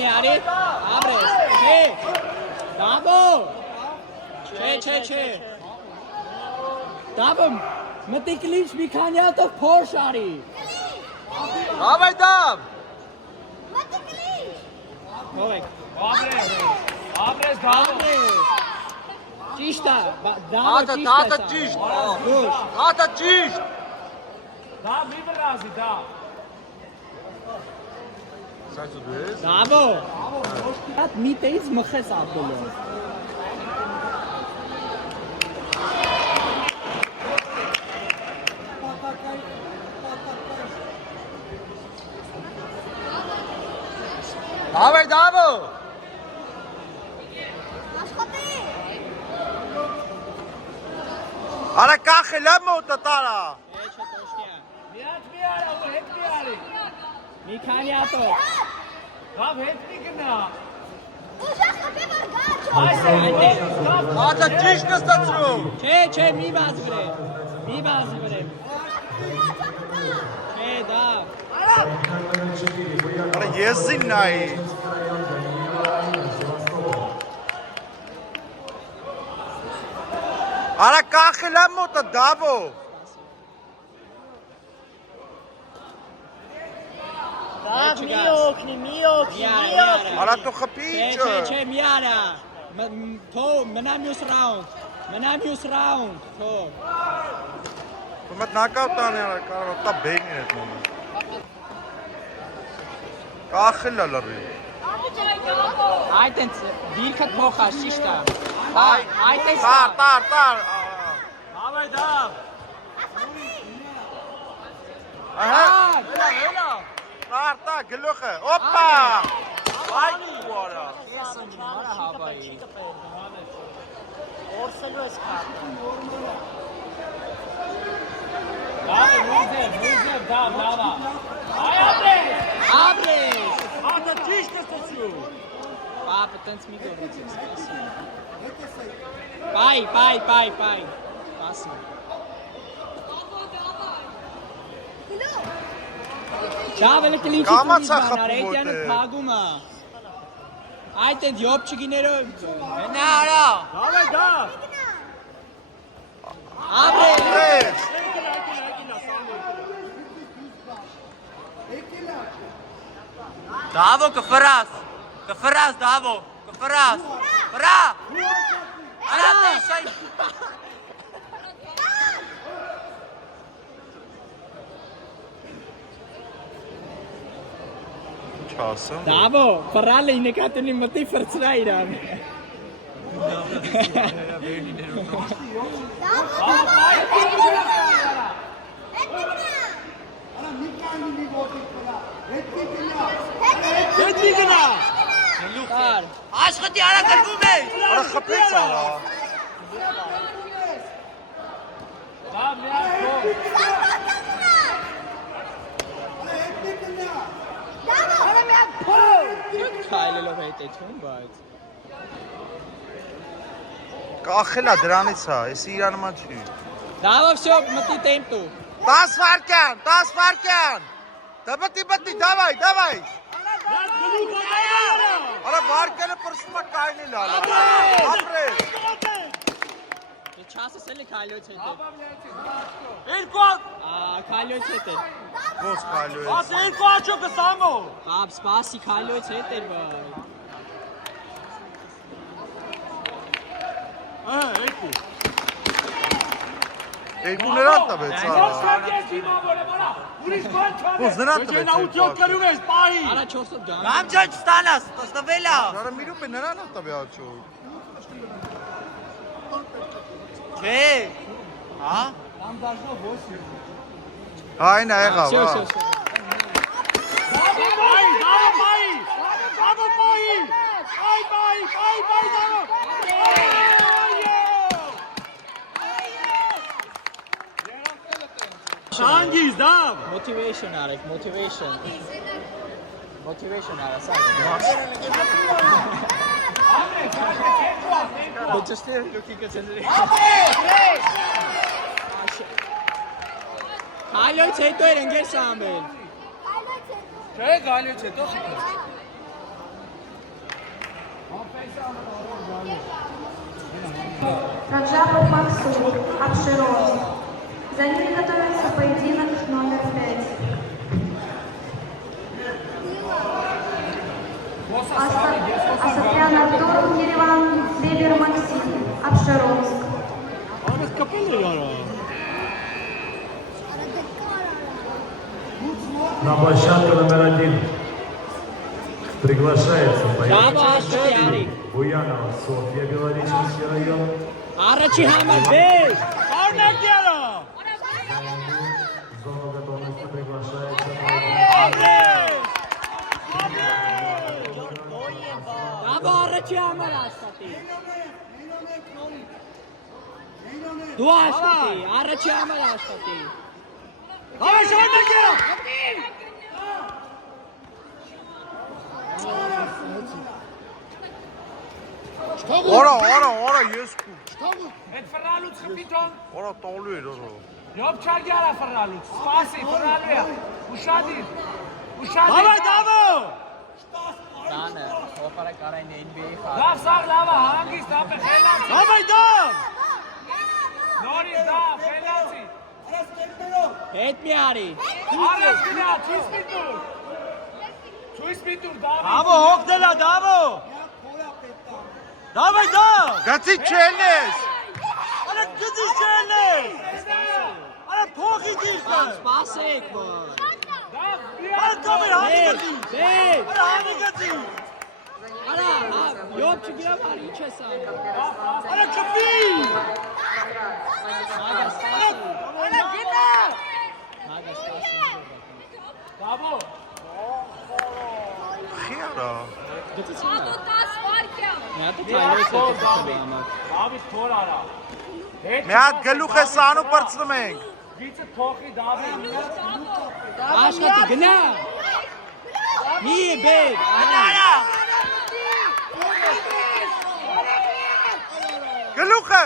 Տեսնի արի, ապրես, չէ, դավո, չէ, դավո, մտի կլինչ մի քանի հատով փորշ արի, Davay Dav! Մտի կլինչ, հովեք, Ապրես դավո։ ճիշտ է, դավո Hata ճիշտ է, çiş! Hata çiş! Դա մի վրազի դա։ Sen tutuyorsun. դավո, հատ մի տեից մխես ապդոլը, Davay Davo! աշխատի, Ara kahılama o tatara! Եչը տոշտի է, Միած մի արա ու հետ մի արի։ մի քանի հատով, Դավ հետ մի գնա։ ուժ աշխատի, որ գաչ, Այս է հետ։ Hata çiş nasıl? չէ, մի բազ վրեմ, չէ, դավ, Ara yesin nay. Ara kahılama o Davo! դավ մի օգնի, Ara to kapıcı. Չէ, մի արա, մնա մյուս ռաունդ, թող, Kumat knockout tane ara karo ta beynin et mama. Kahılalar. այդ ենք դիրքդ փոխած, ճիշտ է, այդ ենք Tar. Դավայ դավ։ Aha. Tar gülüxe. Hoppa! Ay bu ara. հավայի, Դավ մուզև դավ լավա։ Այ ապրես։ ապրես, Հատա ճիշտ կստացու։ պապը տենց մի գորից ես, պայ, ասում, դավելը կլինչի Կամաց է կունիզ խփում բանար, էտյանը որտե։ պագում է, այդ ենք յոբ չգիներով, Դավայ դավ։ ապրես, Yes. Davo, Cafaraz, Davo, Cafaraz. Bra! Arate, sai. Çasın. դավո, պրալը ի նկատունի մտի վրծրա իրան, Հետ մի գնա։ տար, Աշխատի արա գրվում է։ Ara kapıç ara. Դավ միած փող։ քայլելով հետ էթում, բայց, Kahıla dranից ha. Esi İranıma çi. դավո, վсё, մտի տեմպտու, 10 farken. Tabati, davay. Միած գլուխ արա։ Ara varkele pırsma kaynıyla. Apres. չասես էլի քայլոց հետ է, Երկու քայլոց հետ է, Boz kaynıyor. ասա երկու աչո կսամո։ պապ, սպասի քայլոց հետ էր, բայց, Երկու։ Eyku nerat da be Ո՞նց çara. կարգես հիմա որը վրա։ Ուրիշ բան չանես։ Ո՞նց նրան տվեց Ջենա երկու 8 կրում ես պահի։ արա 4-ով գան, Ramcan stanas, stastavela. Ara miru pe neran da be aço. Che. Ha? Hayna ega վсё, va. վсё, Դավո պահի։ Դավո պահի։ Այ դավո։ Շանգիս դավ։ motivation արեք, motivation արա, սա, But just there looking at it. Հայլոց հետո էր ընկեր Սամվել։ Չէ, գալուց հետո խփեց։ Раджабов Максут, Обширонск. За ними готовится поединок номер 5. Асатрян Артур, Ереван, Вебер Максим, Обширонск. На площадку номер 1 приглашается поединок Буянова, Софья, Белореченский район. Առաջի համար բեր։ В зону готовности приглашается Դավո առաջի համար աշխատի։ Դու աշխատի, առաջի համար աշխատի։ Ora, ես քու։ Այդ ֆռալուց խփիտոն։ Ora տալու էր ora։ Լոբ չարգյարա ֆռալուց։ Սպասի, ֆռալու է։ Ուշադիր։ Դավո։ Տանը, հոփարը կարային NBA խաղ։ Լավ, սաղ լավա, հանգիստ ապե խելացի։ Դավայ դավ։ Նորի դա, խելացի։ Հետ մի արի։ Արես գնա, ցույց մի տուր։ Ցույց մի տուր, Դավիթ։ Դավո հոգնելա, Դավո։ Դավայ դավ։ Գացի չելես։ Արա գծի չելես։ Արա փողի դիրքը։ Սպասեք, որ։ Արա կամեր հանի գծի։ Բեր։ Արա հանի գծի։ Արա, յոբ չգիրավ արի, ինչ ես անում։ Արա չպի։ Հագա սպասի։ Արա գնա։ Հագա սպասի։ Դավո։ Խիարա։ Գծից հիմա։ Մի հատ թայլոց է գծի համար։ Դավիթ թոր արա։ Մի հատ գլուխ է սանու բրցնում ենք։ Գիծը թողի Դավիթ։ Աշխատի, գնա։ Մի բեր, Արա։ Գլուխը։